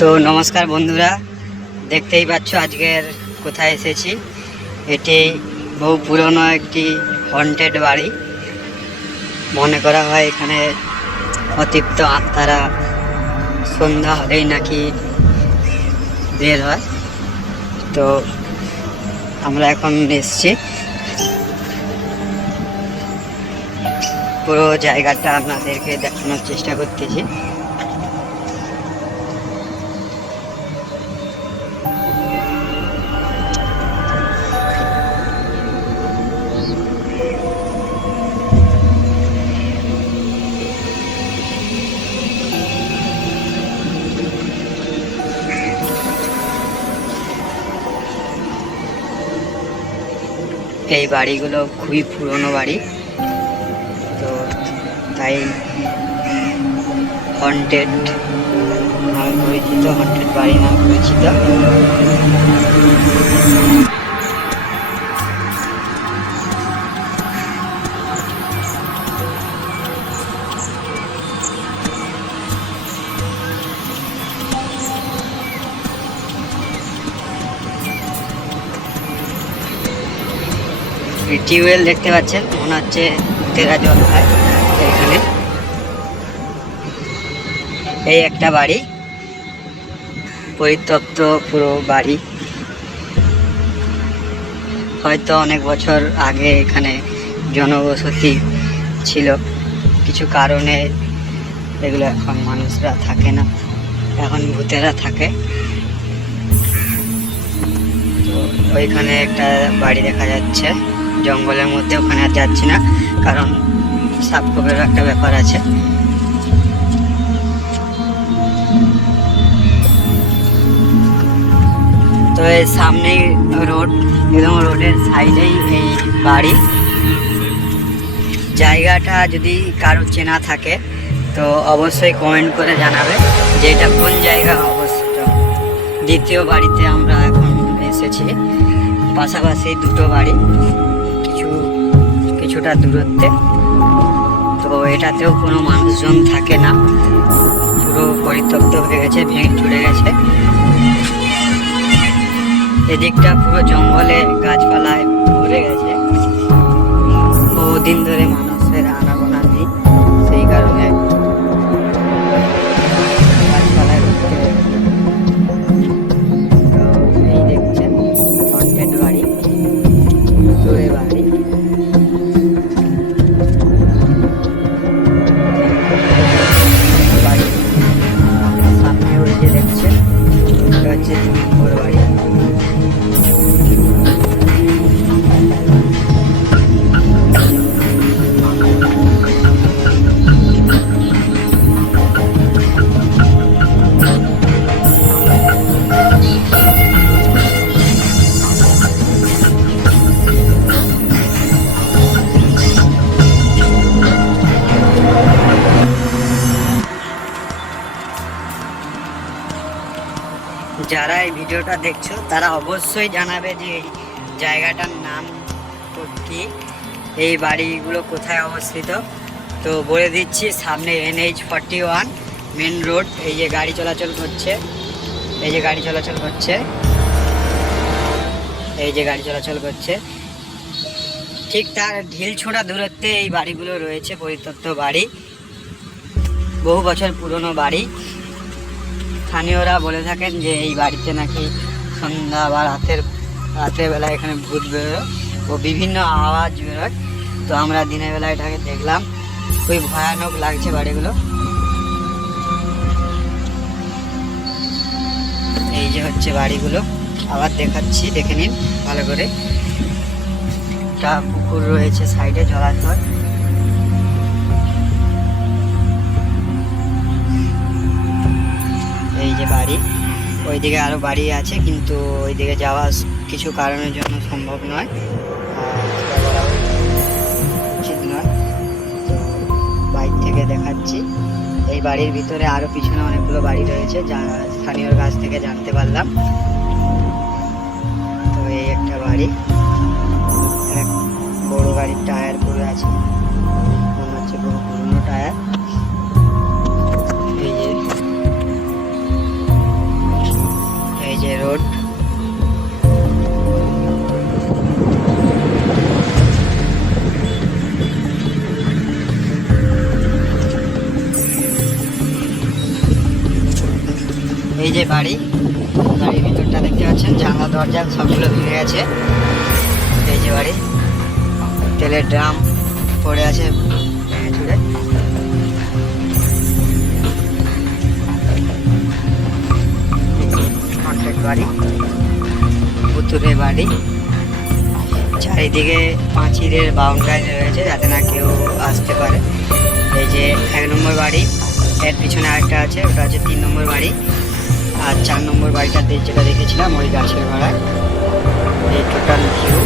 তো নমস্কার বন্ধুরা, দেখতেই পাচ্ছ আজকের কোথায় এসেছি। এটি বহু পুরনো একটি হন্টেড বাড়ি। মনে করা হয় এখানে অতৃপ্ত আত্মারা সন্ধ্যা হলেই নাকি বের হয়। তো আমরা এখন এসেছি, পুরো জায়গাটা আপনাদেরকে দেখানোর চেষ্টা করতেছি। এই বাড়িগুলো খুবই পুরনো বাড়ি, তো তাই হন্টেড নামে পরিচিত, হন্টেড বাড়ি নামে পরিচিত। টিউবওয়েল দেখতে পাচ্ছেন, মনে হচ্ছে তেরা জল হয় এখানে। এই একটা বাড়ি, পরিত্যক্ত পুরো বাড়ি। হয়তো অনেক বছর আগে এখানে জনবসতি ছিল, কিছু কারণে এগুলো এখন মানুষরা থাকে না, এখন ভূতেরা থাকে। তো ওইখানে একটা বাড়ি দেখা যাচ্ছে জঙ্গলের মধ্যে, ওখানে আর যাচ্ছি না কারণ সাপ খোপেরও একটা ব্যাপার আছে। তো এই সামনেই রোড, এবং রোডের সাইডেই এই বাড়ি। জায়গাটা যদি কারো চেনা থাকে তো অবশ্যই কমেন্ট করে জানাবে যে এটা কোন জায়গা অবস্থিত। দ্বিতীয় বাড়িতে আমরা এখন এসেছি, পাশাপাশি দুটো বাড়ি কিছুটা দূরত্বে। তো এটাতেও কোনো মানুষজন থাকে না, পুরো পরিত্যক্ত হয়ে গেছে, ভেঙে চুরে গেছে। এদিকটা পুরো জঙ্গলে গাছপালায় ভরে গেছে, বহুদিন ধরে মানুষের আনাগোনা নেই, সেই কারণে গাছপালায় ভর্তি হয়ে গেছে। তো এই দেখছেন হন্টেড বাড়ি, চোরে বাড়ি। বাড়ি সামনে ওই যে দেখছেন, এটা হচ্ছে 2 নম্বর বাড়ি। যারা এই ভিডিওটা দেখছো তারা অবশ্যই জানাবে যে এই জায়গাটার নাম কি, এই বাড়িগুলো কোথায় অবস্থিত। তো বলে দিচ্ছি, সামনে NH41 মেন রোড। এই যে গাড়ি চলাচল করছে, এই যে গাড়ি চলাচল করছে, এই যে গাড়ি চলাচল করছে, ঠিক তার ঢিল ছোড়া দূরত্বে এই বাড়িগুলো রয়েছে, পরিত্যক্ত বাড়ি, বহু বছর পুরনো বাড়ি। স্থানীয়রা বলে থাকেন যে এই বাড়িতে নাকি সন্ধ্যা বা রাতের বেলা এখানে ভূত বেরোয় ও বিভিন্ন আওয়াজ বেরোয়। তো আমরা দিনের বেলা এটাকে দেখলাম, খুবই ভয়ানক লাগছে বাড়িগুলো। এই যে হচ্ছে বাড়িগুলো, আবার দেখাচ্ছি, দেখে নিন ভালো করে। একটা পুকুর রয়েছে সাইডে, জলাশয়। এই যে বাড়ি, ওইদিকে আরো বাড়ি আছে, কিন্তু ওইদিকে যাওয়া কিছু কারণের জন্য সম্ভব নয়, উচিত নয়। তো বাইক থেকে দেখাচ্ছি, এই বাড়ির ভিতরে আরো পিছনে অনেকগুলো বাড়ি রয়েছে, যা স্থানীয় কাছ থেকে জানতে পারলাম। তো এই একটা বাড়ি, বড় গাড়ির টায়ার পড়ে আছে, মনে হচ্ছে বহু পুরনো টায়ার। এই যে এই যে বাড়ির ভিতরটা দেখতে পাচ্ছেন, জানলা দরজা সবগুলো ভেঙে গেছে। এই যে বাড়ি, তেলের ড্রাম পড়ে আছে ভেঙে চুড়ে। কন্ট্রাক্ট বাড়ি, পুতুলের বাড়ি, চারিদিকে পাঁচিলের বাউন্ডারি রয়েছে যাতে না কেউ আসতে পারে। এই যে 1 নম্বর বাড়ি, এর পিছনে আরেকটা আছে, ওটা হচ্ছে 3 নম্বর বাড়ি। আর 4 নম্বর বাড়িটাতে যেটা দেখেছিলাম ওই গাছের ভাড়ায়। এই টোটাল ভিউ।